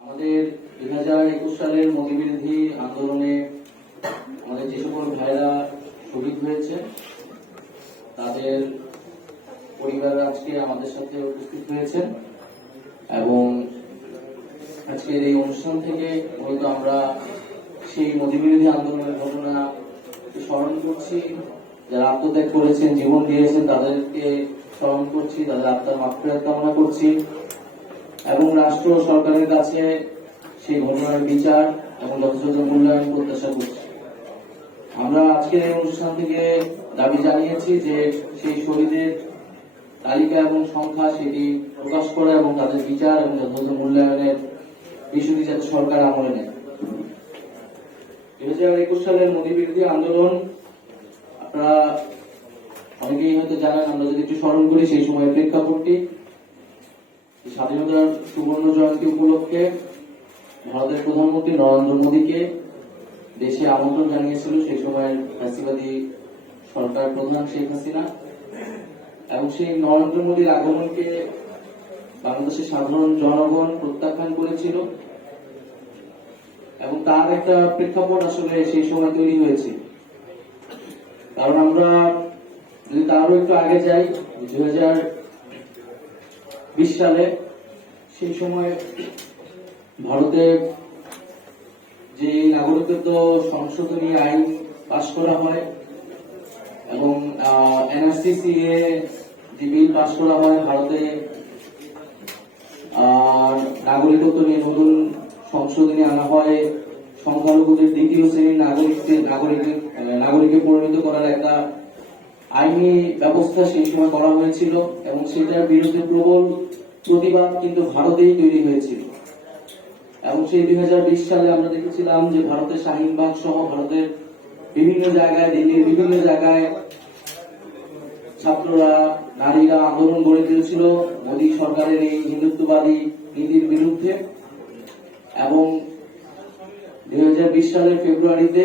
আমাদের 2021 সালের মোদী বিরোধী আন্দোলনে আমাদের যে সকল ভাইরা শহীদ হয়েছে তাদের পরিবার আজকে আমাদের সাথে উপস্থিত হয়েছেন এবং আজকের এই অনুষ্ঠান থেকে মূলত আমরা সেই মোদী বিরোধী আন্দোলনের ঘটনা স্মরণ করছি। যারা আত্মত্যাগ করেছেন, জীবন দিয়েছেন, তাদেরকে স্মরণ করছি, তাদের আত্মার মাগফিরাত কামনা করছি এবং রাষ্ট্র সরকারের কাছে সেই ঘটনার বিচার এবং যথাযথ মূল্যায়ন প্রত্যাশা করছি। আমরা আজকের এই অনুষ্ঠান থেকে দাবি জানিয়েছি যে সেই শহীদের তালিকা এবং সংখ্যা সেটি প্রকাশ করা এবং তাদের বিচার এবং যথাযথ মূল্যায়নের বিষয়টি যাতে সরকার আমলে নেয়। 2021 সালের মোদী বিরোধী আন্দোলন আপনারা অনেকেই হয়তো জানেন। আমরা যদি একটু স্মরণ করি সেই সময়ের প্রেক্ষাপটটি, স্বাধীনতার সুবর্ণ জয়ন্তী উপলক্ষে ভারতের প্রধানমন্ত্রী নরেন্দ্র মোদীকে দেশে আমন্ত্রণ জানিয়েছিল সেই সময়ের ফ্যাসিবাদী সরকার প্রধান শেখ হাসিনা, এবং সেই নরেন্দ্র মোদীর আগমনকে বাংলাদেশের সাধারণ জনগণ প্রত্যাখ্যান করেছিল এবং তার একটা প্রেক্ষাপট আসলে সেই সময় তৈরি হয়েছে। কারণ আমরা যদি তারও একটু আগে যাই, 2020 সালে সেই সময় ভারতে যে নাগরিকত্ব সংশোধনী আইন পাশ করা হয় এবং এনআরসি-সিএ যে বিল পাশ করা হয় ভারতে, আর নাগরিকত্ব নিয়ে নতুন সংশোধনী আনা হয়, সংখ্যালঘুদের দ্বিতীয় শ্রেণীর নাগরিকে পরিণত করার একটা আইনি ব্যবস্থা সেই সময় করা হয়েছিল এবং সেটার বিরুদ্ধে প্রবল প্রতিবাদ কিন্তু ভারতেই তৈরি হয়েছিল। এবং সেই 2020 সালে আমরা দেখেছিলাম যে ভারতের শাহিনবাগ সহ ভারতের বিভিন্ন জায়গায়, দিল্লির বিভিন্ন জায়গায় ছাত্ররা, নারীরা আন্দোলন গড়ে তুলেছিল মোদী সরকারের এই হিন্দুত্ববাদী নীতির বিরুদ্ধে। এবং 2020 সালের ফেব্রুয়ারিতে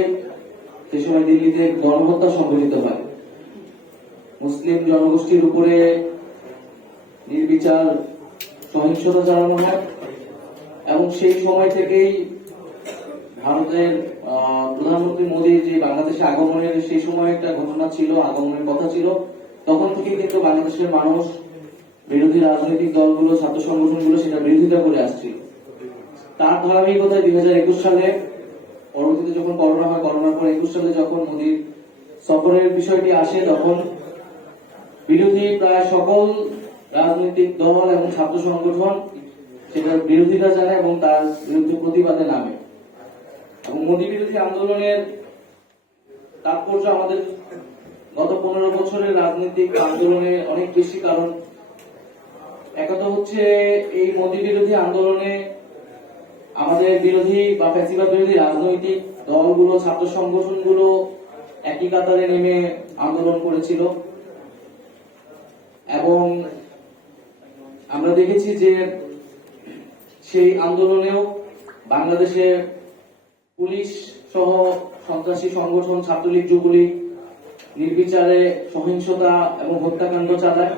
সে সময় দিল্লিতে গণহত্যা সংঘটিত হয়, মুসলিম জনগোষ্ঠীর উপরে নির্বিচার সহিংসতা চালানো হয় এবং সেই সময় থেকেই ভারতের প্রধানমন্ত্রী মোদীর যে বাংলাদেশে আগমনের সেই সময় একটা ঘটনা ছিল, আগমনের কথা ছিল, তখন থেকে কিন্তু বাংলাদেশের মানুষ, বিরোধী রাজনৈতিক দলগুলো, ছাত্র সংগঠনগুলো সেটা বিরোধিতা করে আসছিল। তার ধারাবাহিকতায় 2021 সালে পরবর্তীতে যখন করোনা হয়, করোনার পর 21 সালে যখন মোদীর সফরের বিষয়টি আসে, তখন বিরোধী প্রায় সকল রাজনৈতিক দল এবং ছাত্র সংগঠন সেটার বিরোধিতা জানায় এবং তার বিরুদ্ধে প্রতিবাদে নামে। এবং মোদী বিরোধী আন্দোলনের তাৎপর্য আমাদের গত 15 বছরের রাজনৈতিক আন্দোলনে অনেক বেশি। কারণ একথা হচ্ছে এই মোদী বিরোধী আন্দোলনে আমাদের বিরোধী বা ফ্যাসিবাদ বিরোধী রাজনৈতিক দলগুলো, ছাত্র সংগঠনগুলো একই কাতারে নেমে আন্দোলন করেছিল এবং আমরা দেখেছি যে সেই আন্দোলনেও বাংলাদেশে পুলিশ সহ সন্ত্রাসী সংগঠন ছাত্রলীগ, যুবলীগ নির্বিচারে সহিংসতা এবং হত্যাকাণ্ড চালায়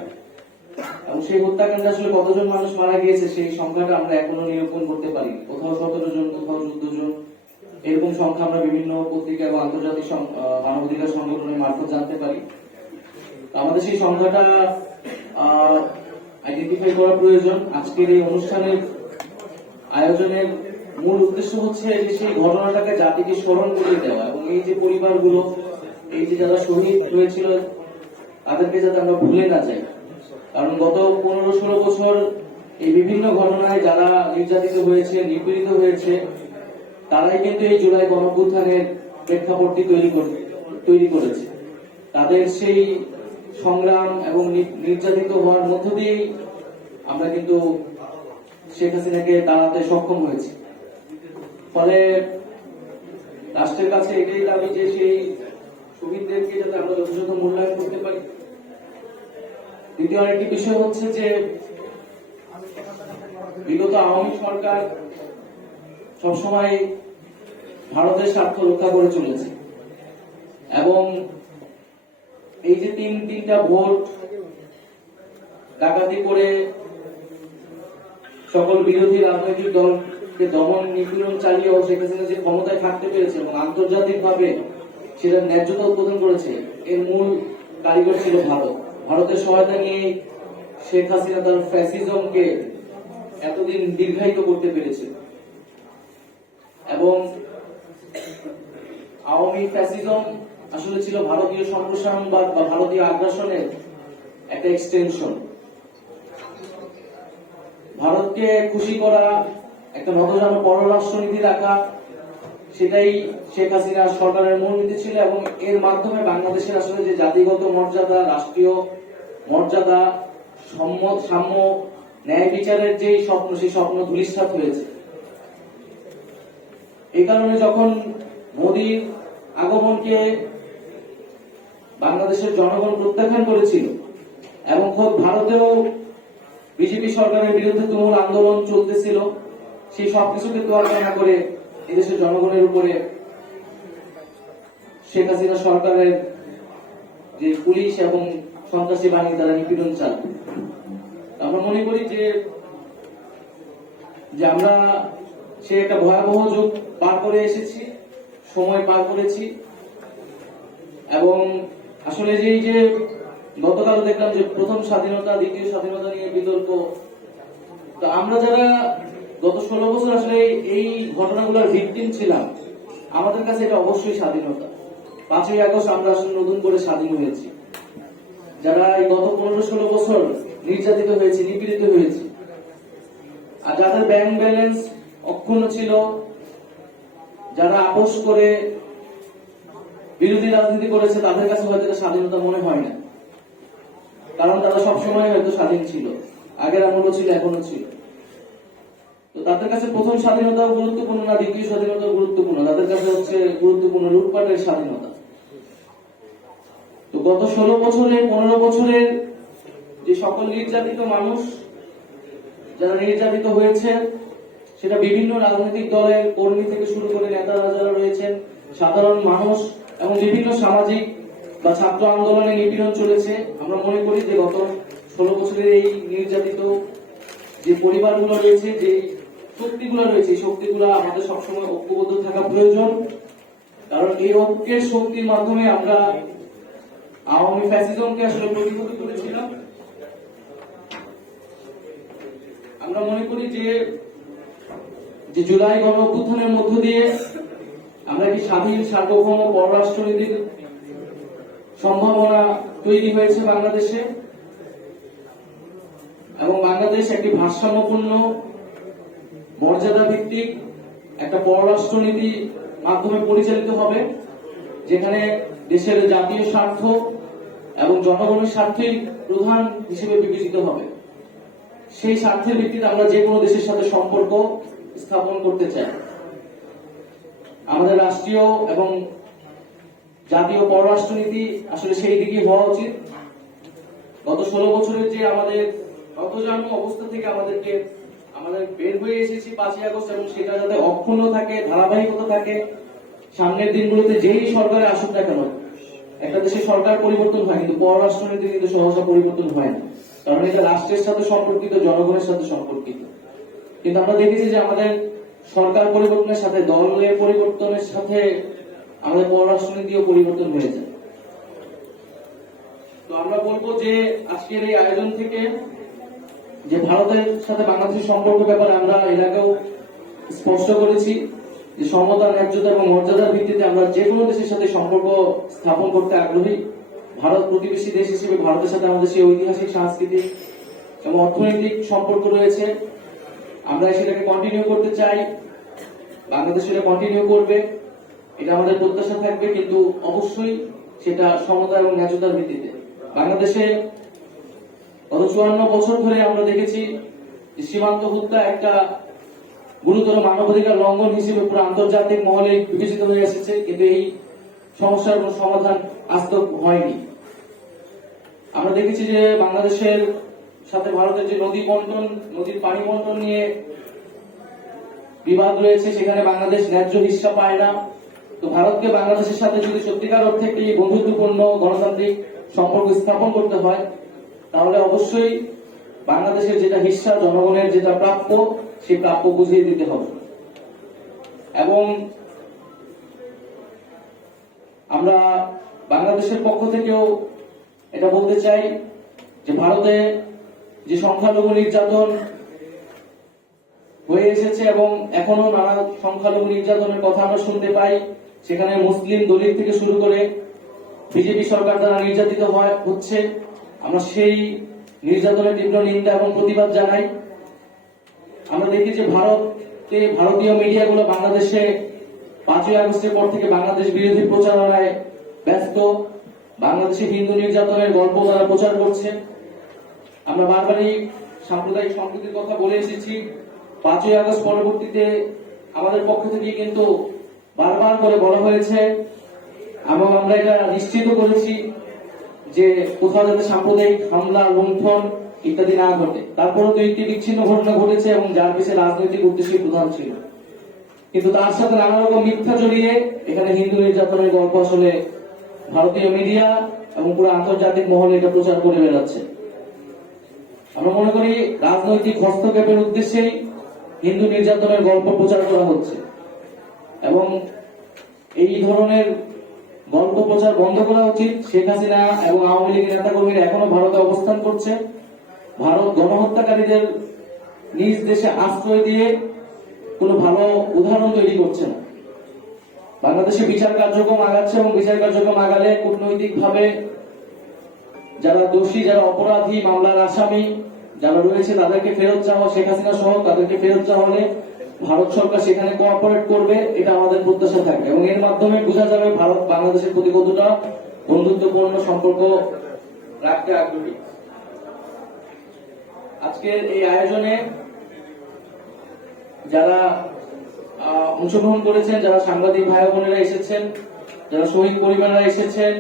এবং সেই হত্যাকাণ্ডে আসলে কতজন মানুষ মারা গিয়েছে সেই সংখ্যাটা আমরা এখনো নিরূপণ করতে পারি। কোথাও 17 জন, কোথাও 14 জন, এরকম সংখ্যা আমরা বিভিন্ন পত্রিকা এবং আন্তর্জাতিক মানবাধিকার সংগঠনের মারফত জানতে পারি। আমাদের সেই সংখ্যাটা আইডেন্টিফাই করা প্রয়োজন। আজকের এই অনুষ্ঠানের আয়োজনের মূল উদ্দেশ্য হচ্ছে যে সেই ঘটনাটাকে জাতিকে স্মরণ করে দেওয়া এবং এই যে পরিবারগুলো, এই যে যারা শহীদ হয়েছিল তাদেরকে যাতে আমরা ভুলে না যাই। কারণ গত 15-16 বছর এই বিভিন্ন ঘটনায় যারা নির্যাতিত হয়েছে, নিপীড়িত হয়েছে, তারাই কিন্তু এই জুলাই গণঅভ্যুত্থানের প্রেক্ষাপটটি তৈরি করেছে। তাদের সেই সংগ্রাম এবং নির্যাতিত হওয়ার মধ্য দিয়েই আমরা কিন্তু শেখ হাসিনাকে দাঁড়াতে সক্ষম হয়েছি। ফলে রাষ্ট্রের কাছে এটাই দাবি যে সেই শহীদদেরকে যাতে আমরা যথাযথ মূল্যায়ন করতে পারি। দ্বিতীয় আরেকটি বিষয় হচ্ছে যে বিগত আওয়ামী সরকার সবসময় ভারতের স্বার্থ রক্ষা করে চলেছে এবং এই যে তিনটা ভোট ডাকাতি করে সকল বিরোধী রাজনৈতিক দল কে দমন নিপীড়ন চালিয়েও শেখ হাসিনা যে ক্ষমতায় থাকতে পেরেছে এবং আন্তর্জাতিক ভাবে সেটা ন্যায্যতা উদ্বোধন করেছে, এর মূল কারিগর ছিল ভারত। ভারতের সহায়তা নিয়ে শেখ হাসিনা তার ফ্যাসিজমকে এতদিন দীর্ঘায়িত করতে পেরেছে এবং আওয়ামী ফ্যাসিজম আসলে ছিল ভারতীয় সম্প্রসারণবাদ বা ভারতীয় আগ্রাসনের একটা এক্সটেনশন। ভারতকে খুশি করা, একটা নতজানু পররাষ্ট্রনীতি রাখা, সেটাই শেখ হাসিনা সরকারের মূলনীতি ছিল এবং এর মাধ্যমে বাংলাদেশের আসলে যে জাতিগত মর্যাদা, রাষ্ট্রীয় মর্যাদা, সাম্য, ন্যায় বিচারের যে স্বপ্ন, সেই স্বপ্ন ধূলিসাৎ হয়েছে। এই কারণে যখন মোদীর আগমনকে বাংলাদেশের জনগণ প্রত্যাখ্যান করেছিল এবং খোদ ভারতেও বিজেপি সরকারের বিরুদ্ধে তুমুল আন্দোলন চলতেছিল, সেই সবকিছুকে তোয়াক্কা না করে এদেশের জনগণের উপরে শেখ হাসিনা সরকারের যে পুলিশ এবং সন্ত্রাসী বাহিনী দ্বারা নিপীড়ন চালায়। আমরা মনে করি যে আমরা সে একটা ভয়াবহ যুগ পার করে এসেছি, সময় পার করেছি এবং আসলে যে গতকাল দেখলাম যে প্রথম স্বাধীনতা দ্বিতীয় স্বাধীনতা নিয়ে বিতর্ক, তো আমরা যারা গত 16 বছর আসলে এই ঘটনাগুলোর ভিকটিম ছিলাম, আমাদের কাছে এটা অবশ্যই স্বাধীনতা। 5ই আগস্ট আমরা আসলে নতুন করে স্বাধীন হয়েছি। যারা এই গত 15-16 বছর নির্যাতিত হয়েছে, নিপীড়িত হয়েছে, আর যাদের ব্যাংক ব্যালেন্স অক্ষুণ্ণ ছিল, যারা আপোষ করে বিরোধী রাজনীতি করেছে, তাদের কাছে হয়তো স্বাধীনতা মনে হয় না, কারণ তারা সবসময় হয়তো স্বাধীন ছিল, আগের আমলও ছিল, এখনো ছিল। তো তাদের কাছে প্রথম স্বাধীনতা গুরুত্বপূর্ণ না দ্বিতীয় স্বাধীনতা গুরুত্বপূর্ণ, তাদের কাছে হচ্ছে গুরুত্বপূর্ণ লুটপাটের স্বাধীনতা। তো গত 16 বছরের 15 বছরের যে সকল নির্যাতিত মানুষ যারা নির্যাতিত হয়েছে, সেটা বিভিন্ন রাজনৈতিক দলের কর্মী থেকে শুরু করে নেতারা যারা রয়েছেন, সাধারণ মানুষ এবং বিভিন্ন সামাজিক বা ছাত্র আন্দোলনে নিপীড়ন চলেছে। আমরা মনে করি যে গত 16 বছরের এই নির্যাতিত যে পরিবারগুলো রয়েছে, যে শক্তিগুলো রয়েছে, এই শক্তিগুলো আমাদের সবসময় ঐক্যবদ্ধ থাকা প্রয়োজন, কারণ এই ঐক্যের শক্তির মাধ্যমে আমরা আওয়ামী ফ্যাসিজমকে আসলে প্রতিহত করেছিলাম। আমরা মনে করি যে জুলাই গণ অভ্যুত্থানের মধ্য দিয়ে আমরা কি স্বাধীন সার্বভৌম পররাষ্ট্রনীতির সম্ভাবনা তৈরি হয়েছে বাংলাদেশে এবং বাংলাদেশ একটি ভারসাম্যপূর্ণ মর্যাদা ভিত্তিক একটা পররাষ্ট্রনীতি মাধ্যমে পরিচালিত হবে, যেখানে দেশের জাতীয় স্বার্থ এবং জনগণের স্বার্থই প্রধান হিসেবে বিবেচিত হবে। সেই স্বার্থের ভিত্তিতে আমরা যে কোনো দেশের সাথে সম্পর্ক স্থাপন করতে চাই। আমাদের রাষ্ট্রীয় এবং জাতীয় পররাষ্ট্রনীতি আসলে সেই দিকেই হওয়া উচিত। গত 16 বছরের যে আমাদের নতজানু অবস্থা থেকে আমাদের বের হয়ে এসেছি 5ই আগস্ট, এবং সেটা যাতে অক্ষুণ্ণ থাকে, ধারাবাহিকতা থাকে। সামনের দিনগুলোতে যেই সরকারে আসুক না কেন, একটা দেশের সরকার পরিবর্তন হয় কিন্তু পররাষ্ট্রনীতি কিন্তু সহজা পরিবর্তন হয় না, কারণ এটা রাষ্ট্রের সাথে সম্পর্কিত, জনগণের সাথে সম্পর্কিত। কিন্তু আমরা দেখেছি যে আমাদের সরকার পরিবর্তনের সাথে, দলের পরিবর্তনের সাথে আমাদের পররাষ্ট্রনীতিও পরিবর্তন হয়ে যায়। তো আমরা বলবো যে আজকের এই আয়োজন থেকে যে ভারতের সাথে বাংলাদেশের সম্পর্ক ব্যাপারে আমরা এর আগেও স্পষ্ট করেছি যে সমতা, ন্যায্যতা এবং মর্যাদার ভিত্তিতে আমরা যে কোনো দেশের সাথে সম্পর্ক স্থাপন করতে আগ্রহী। ভারত প্রতিবেশী দেশ হিসেবে ভারতের সাথে আমাদের সেই ঐতিহাসিক, সাংস্কৃতিক এবং অর্থনৈতিক সম্পর্ক রয়েছে। আমরা সেটাকে কন্টিনিউ করতে চাই, বাংলাদেশ সেটা কন্টিনিউ করবে, এটা আমাদের প্রত্যাশা থাকবে, কিন্তু অবশ্যই সেটা সমতা এবং ন্যায্যতার ভিত্তিতে। বাংলাদেশে গত 54 বছর ধরে আমরা দেখেছি সীমান্ত হত্যা একটা গুরুতর মানবাধিকার লঙ্ঘন হিসেবে পুরো আন্তর্জাতিক মহলে বিবেচিত হয়ে এসেছে, কিন্তু এই সমস্যার কোন সমাধান আজ তো হয়নি। আমরা দেখেছি যে বাংলাদেশের সাথে ভারতের যে নদীর পানি বন্টন নিয়ে বিবাদ রয়েছে, সেখানে বাংলাদেশ ন্যায্য হিস্সা পায় না। তো ভারতকে বাংলাদেশের সাথে যদি সত্যিকার অর্থে একটি বন্ধুত্বপূর্ণ গণতান্ত্রিক সম্পর্ক স্থাপন করতে হয়, তাহলে অবশ্যই বাংলাদেশের যেটা হিস্সা, জনগণের যেটা প্রাপ্য, সেই প্রাপ্য বুঝিয়ে দিতে হবে। এবং আমরা বাংলাদেশের পক্ষ থেকেও এটা বলতে চাই যে ভারতে যে সংখ্যালঘু নির্যাতন হয়ে এসেছে এবং এখনো নানা সংখ্যালঘু নির্যাতনের কথা আমরা শুনতে পাই, সেখানে মুসলিম দলিত থেকে শুরু করে বিজেপি সরকার দ্বারা নির্যাতিত হচ্ছে, আমরা সেই নির্যাতনের তীব্র নিন্দা এবং প্রতিবাদ জানাই। আমরা দেখি যে ভারতীয় মিডিয়াগুলো বাংলাদেশে 5ই আগস্টের পর থেকে বাংলাদেশ বিরোধী প্রচারণায় ব্যস্ত, বাংলাদেশে হিন্দু নির্যাতনের গল্প তারা প্রচার করছে। আমরা বারবারই সাম্প্রদায়িক সম্প্রীতির কথা বলে এসেছি। 5ই আগস্ট পরবর্তীতে আমাদের পক্ষ থেকে কিন্তু বারবার করে বলা হয়েছে এবং আমরা এটা নিশ্চিত করেছি যে কোথাও যাতে সাম্প্রদায়িক হামলা, লুণ্ঠন ইত্যাদি না ঘটে। তারপরেও 2টি বিচ্ছিন্ন ঘটনা ঘটেছে এবং যার পিছনে রাজনৈতিক উদ্দেশ্যই প্রধান ছিল, কিন্তু তার সাথে নানা রকম মিথ্যা জড়িয়ে এখানে হিন্দু নির্যাতনের গল্প আসলে ভারতীয় মিডিয়া এবং পুরো আন্তর্জাতিক মহলে এটা প্রচার করে বেড়াচ্ছে। আমরা মনে করি রাজনৈতিক হস্তক্ষেপের উদ্দেশ্যেই হিন্দু নির্যাতনের গল্প প্রচার করা হচ্ছে এবং এই ধরনের গল্প প্রচার বন্ধ করা উচিত। শেখ হাসিনা এবং আওয়ামী লীগের নেতাকর্মীরা এখনো ভারতে অবস্থান করছে। ভারত গণহত্যাকারীদের নিজ দেশে আশ্রয় দিয়ে কোনো ভালো উদাহরণ তৈরি করছে না। বাংলাদেশে বিচার কার্যক্রম আগাচ্ছে এবং বিচার কার্যক্রম আগালে কূটনৈতিকভাবে যারা দোষী, যারা অপরাধী, মামলার আসামি যারা রয়েছে তাদেরকে ফেরত চাওয়া, শেখ হাসিনা সহ তাদেরকে ফেরত চাওয়া হলে ভারত সরকার সেখানে কোঅপারেট করবে, এটা আমাদের প্রত্যাশা থাকবে এবং এর মাধ্যমে বোঝা যাবে ভারত বাংলাদেশের প্রতি কতটা বন্ধুত্বপূর্ণ সম্পর্ক রাখতে আগ্রহী। আজকের এই আয়োজনে যারা অংশগ্রহণ করেছেন, যারা সাংবাদিক ভাই বোনেরা এসেছেন, যারা শহীদ পরিবাররা এসেছেন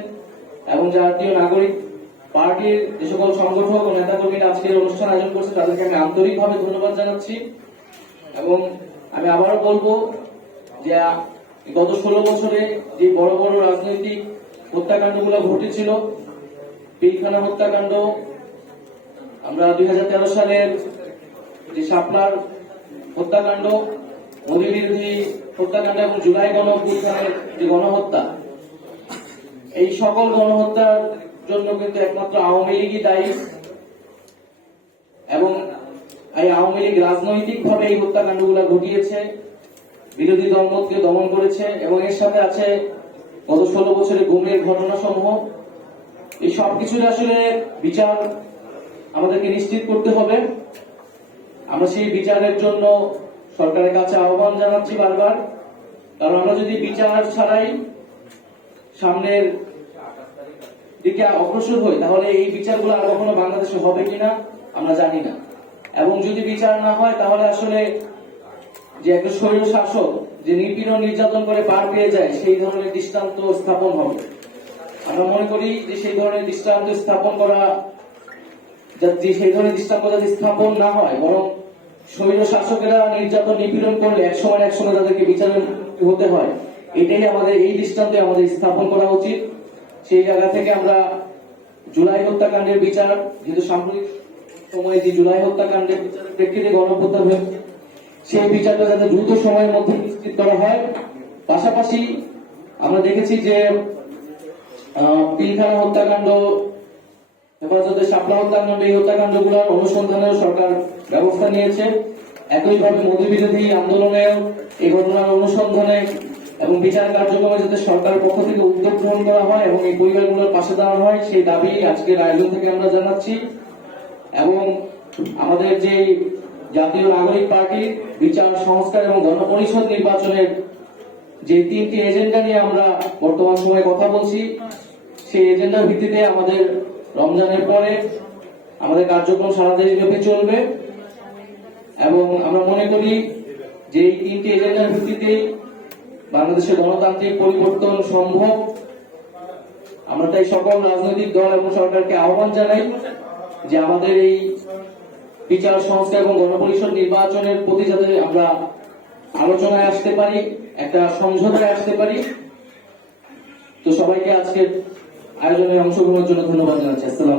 এবং জাতীয় নাগরিক পার্টির যে সকল সংগঠক ও নেতাকর্মীরা আজকের অনুষ্ঠান আয়োজন করছে তাদেরকে আমি আন্তরিকভাবে ধন্যবাদ জানাচ্ছি। এবং আমি আবারও বলবো যে গত 16 বছরে যে বড় বড় রাজনৈতিক হত্যাকাণ্ডগুলো ঘটেছিল, পিলখানা হত্যাকাণ্ড, আমরা 2013 সালের যে শাপলার হত্যাকাণ্ড, মোদী বিরোধী হত্যাকাণ্ড এবং জুলাই গণঅভ্যুত্থানের যে গণহত্যা, এই সকল গণহত্যার জন্য কিন্তু একমাত্র আওয়ামী লীগই দায়ী এবং এই আওয়ামী লীগ রাজনৈতিক ভাবে এই হত্যাকাণ্ডগুলো ঘটিয়েছে, বিরোধী দলমতকে দমন করেছে এবং এর সাথে আছে গত 16 বছরে গুমের ঘটনা সমূহ। এই সবকিছুর আসলে বিচার আমাদেরকে নিশ্চিত করতে হবে। আমরা সেই বিচারের জন্য সরকারের কাছে আহ্বান জানাচ্ছি বারবার, কারণ আমরা যদি বিচার ছাড়াই সামনের দিকে অগ্রসর হই তাহলে এই বিচারগুলো আর কখনো বাংলাদেশে হবে কিনা আমরা জানি না। এবং যদি বিচার না হয় তাহলে আসলে যে একটা স্বৈর শাসক যে নিপীড়ন নির্যাতন করে পার পেয়ে যায় সেই ধরনের দৃষ্টান্ত স্থাপন হবে। আমরা মনে করি যে সেই ধরনের দৃষ্টান্ত স্থাপন করা, সেই ধরনের দৃষ্টান্ত যাতে স্থাপন না হয়, বরং স্বৈর শাসকেরা নির্যাতন নিপীড়ন করলে একসময় তাদেরকে বিচার হতে হয়, এটাই আমাদের এই দৃষ্টান্তে আমাদের স্থাপন করা উচিত। সেই জায়গা থেকে আমরা জুলাই হত্যাকাণ্ডের বিচার, যেহেতু সাম্প্রতিক সময়ে যে জুলাই হত্যাকাণ্ডের বিচারের প্রেক্ষিতে গণহত্যা হয়েছে, সেই বিচারটা যাতে দ্রুত সময়ের মধ্যে নিশ্চিত করা হয়। পাশাপাশি আমরা দেখেছি যে পিলখানা হত্যাকাণ্ড, হেফাজতে শাপলা হত্যাকাণ্ড, এই হত্যাকাণ্ডগুলোর অনুসন্ধানেও সরকার ব্যবস্থা নিয়েছে। একইভাবে মোদী বিরোধী আন্দোলনেও এই ঘটনার অনুসন্ধানে এবং বিচার কার্যক্রমে যাতে সরকারের পক্ষ থেকে উদ্যোগ গ্রহণ করা হয় এবং এই পরিবারগুলোর পাশে দাঁড়ানো হয়, সেই দাবি আজকের আয়োজন থেকে আমরা জানাচ্ছি। এবং আমাদের যে জাতীয় নাগরিক পার্টি বিচার, সংস্কার এবং গণপরিষদ নির্বাচনের যে 3টি এজেন্ডা নিয়ে আমরা বর্তমান সময়ে কথা বলছি, সেই এজেন্ডার ভিত্তিতে আমাদের রমজানের পরে আমাদের কার্যক্রম সারা দেশব্যাপী চলবে এবং আমরা মনে করি যে এই 3টি এজেন্ডার ভিত্তিতেই বাংলাদেশের গণতান্ত্রিক পরিবর্তন সম্ভব। আমরা তাই সকল রাজনৈতিক দল এবং সরকারকে আহ্বান জানাই যে আমাদের এই বিচার, সংস্কার এবং গণপরিষদ নির্বাচনের প্রতি যাতে আমরা আলোচনায় আসতে পারি, একটা সমঝোতায় আসতে পারি। তো সবাইকে আজকের আয়োজনে অংশগ্রহণের জন্য ধন্যবাদ জানাচ্ছি। আসসালাম।